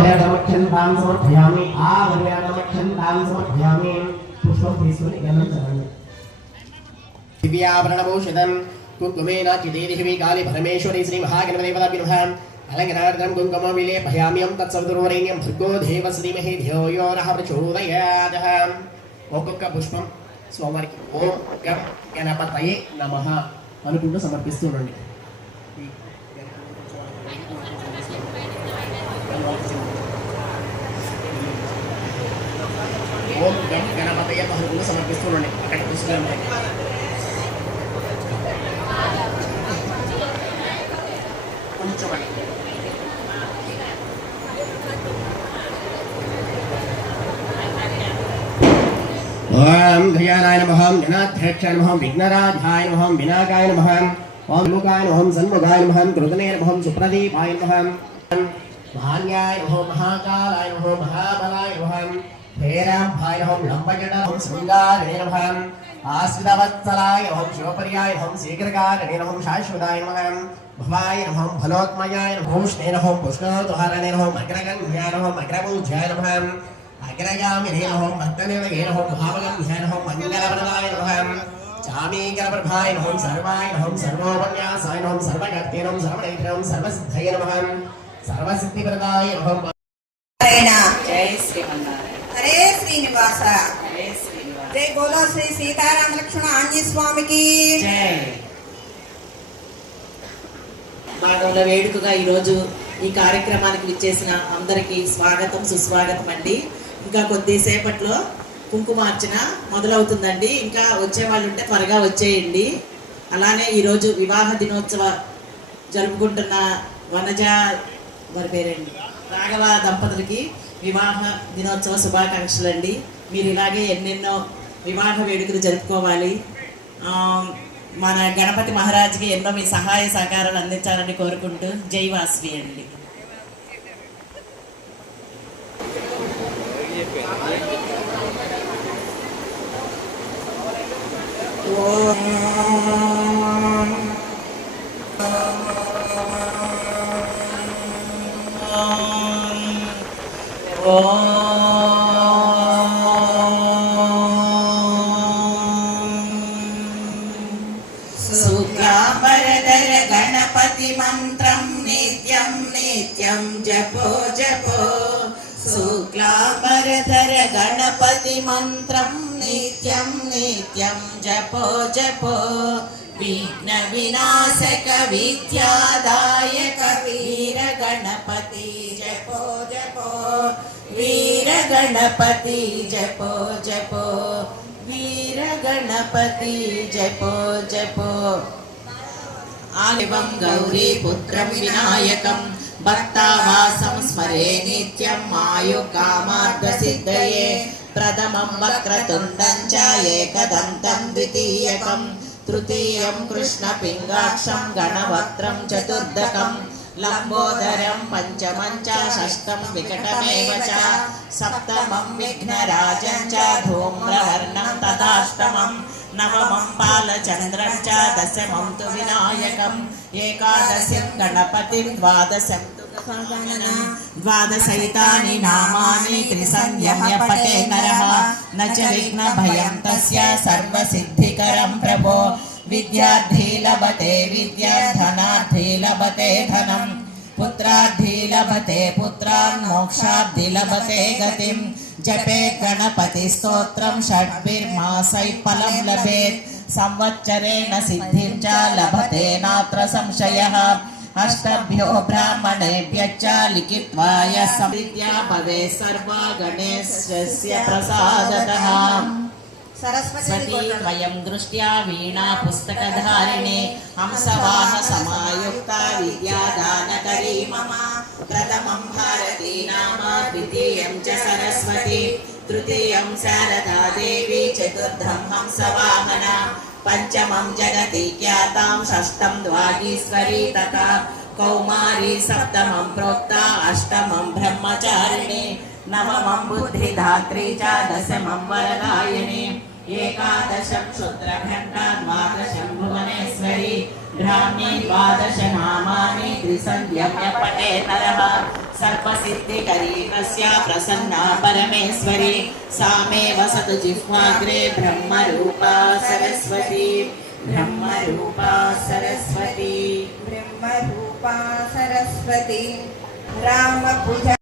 భయానమక్షంతాం సమర్పయామి. ఆ భయానమక్షంతాం సమర్పయామి. పుష్పం తీసుకుని గణం దివ్యాభరణభూషితం కుక్కుమేన చిదేదివి గాలి పరమేశ్వరి శ్రీ మహాగణపతిపదవినుహ అలంకరార్థం కుంకుమ విలేపయామ్యం తత్సవితుర్వరేణ్యం భర్గో దేవ శ్రీమహి ధియో యో ఒక్కొక్క పుష్పం స్వామివారికి. ఓం గం గణపతయే నమ అనుకుంటూ సమర్పిస్తూ ఉండండి ఓం గం గణపతయ అనుకుంటూ సమర్పిస్తూ ఉండండి అక్కడ పుస్తకాలు ఉంటాయి కొంచెం. ఓం ధ్యానాయ నమః గణాధ్యక్షాయ నమః విఘ్నరాజాయ నమః వినాయకాయ నమః ఓం లోకాయ నమః సన్ముఖాయ నమః కృతనే నమః సుప్రదీపాయ నమః మహాన్యాయ నమః మహాకాలాయ నమః మహాబలాయ నమః హేరాంభాయ నమః లంబజడాయ శృంగారే నమః आश्रितवत्सलाय ओम शिवपर्याय ओम शीघ्रकारणेन ओम शाश्वताय नमः। भवाय नमः भलोत्मयाय नमः श्रेन नमः पुष्णोद्वारणे नमः अग्रगण्याय नमः अग्रपूज्याय नमः। अग्रगामिने नमः भक्तनिलये नमः भावगम्याय नमः मंगलप्रदाय नमः। चामीकरप्रभाय नमः सर्वाय नमः सर्वोपन्यासाय नमः सर्वकर्ते नमः सर्वनेत्र नमः सर्वसिद्धये नमः। सर्वसिद्धिप्रदाय नमः। जय श्री श्रीमन्नारायण। हरे श्रीनिवास। జై శ్రీనివాస గోలో శ్రీ సీతారామ లక్ష్మణ స్వామికి. భాగంలో వేడుకగా ఈరోజు ఈ కార్యక్రమానికి విచ్చేసిన అందరికీ స్వాగతం సుస్వాగతం అండి. ఇంకా కొద్దిసేపట్లో కుంకుమార్చన మొదలవుతుందండి. ఇంకా వచ్చే వాళ్ళు ఉంటే త్వరగా వచ్చేయండి. అలానే ఈరోజు వివాహ దినోత్సవ జరుపుకుంటున్న వనజ వారి పేరండి రాఘవ దంపతులకి వివాహ దినోత్సవ శుభాకాంక్షలు అండి మీరు ఇలాగే ఎన్నెన్నో వివాహ వేడుకలు జరుపుకోవాలి. మన గణపతి మహారాజ్కి ఎన్నో మీ సహాయ సహకారాలు అందించాలని కోరుకుంటూ జై అండి. అండి శుక్లాంబరధర గణపతి మంత్రం నిత్యం నిత్యం జపో జపో శుక్లాంబరధర గణపతి మంత్రం నిత్యం నిత్యం జపో జపో విఘ్న వినాశక విద్యాదాయక వీర గణపతి జపో జపో వీర గణపతి జపో జపో వీర గణపతి జపో జపో. ఆలివం గౌరీ పుత్రం వినాయకం భక్తావాసం స్మరే నిత్యం ఆయు కామార్థ సిద్ధయే ప్రథమం వక్రతుండం చ ఏకదంతం ద్వితీయకం. लम्बोदरं पञ्चमं च षष्ठं विकटमेव च सप्तमं विघ्नराजं च धूम्रवर्णं तदाष्टमं नवमं बालचन्द्रं च दशमं तु विनायकम् गणपतिं द्वादशं द्वादशैतानि नामानि न च विघ्नभयं तस्य सर्वसिद्धिकरं प्रभो। विद्यार्थी लभते विद्याधनार्थी लभते धनम् पुत्रार्थी लभते पुत्रान् मोक्षाद्धि लभते गतिम् जपे गणपतिस्तोत्रं षड्भिर्मासैः फलं लभेत्। संवत्सरेण सिद्धिम् च लभते नात्र संशयः। अष्टभ्यो ब्राह्मणेभ्यश्च लिखित्वा यः समृद्ध्या भवेत् सर्वा गणेशस्य प्रसादतः। सरस्वती वयं दृष्ट्या वीणा पुस्तकधारिणे हंसवाह समायुक्ता विद्यादानकरी मम। प्रथमं भारती नाम च सरस्वती शारदा देवी जगति ख्यातां षष्ठं द्वागीश्वरी तथा कौमारी सप्तम प्रोक्ता अष्टम ब्रह्मचारिणी नवमं बुद्धिधात्री च दशम वरदायिनी। एकादशं क्षुद्रघण्टान्वादशं भुवनेश्वरी ब्राह्मी द्वादश नामानि त्रिसंयम्यपटे नरः। सर्वसिद्धिकरी तस्या प्रसन्ना परमेश्वरी सा मे वसतु जिह्वाग्रे ब्रह्मरूपा सरस्वती। ब्रह्मरूपा सरस्वती। ब्रह्मरूपा सरस्वती। रामपूजा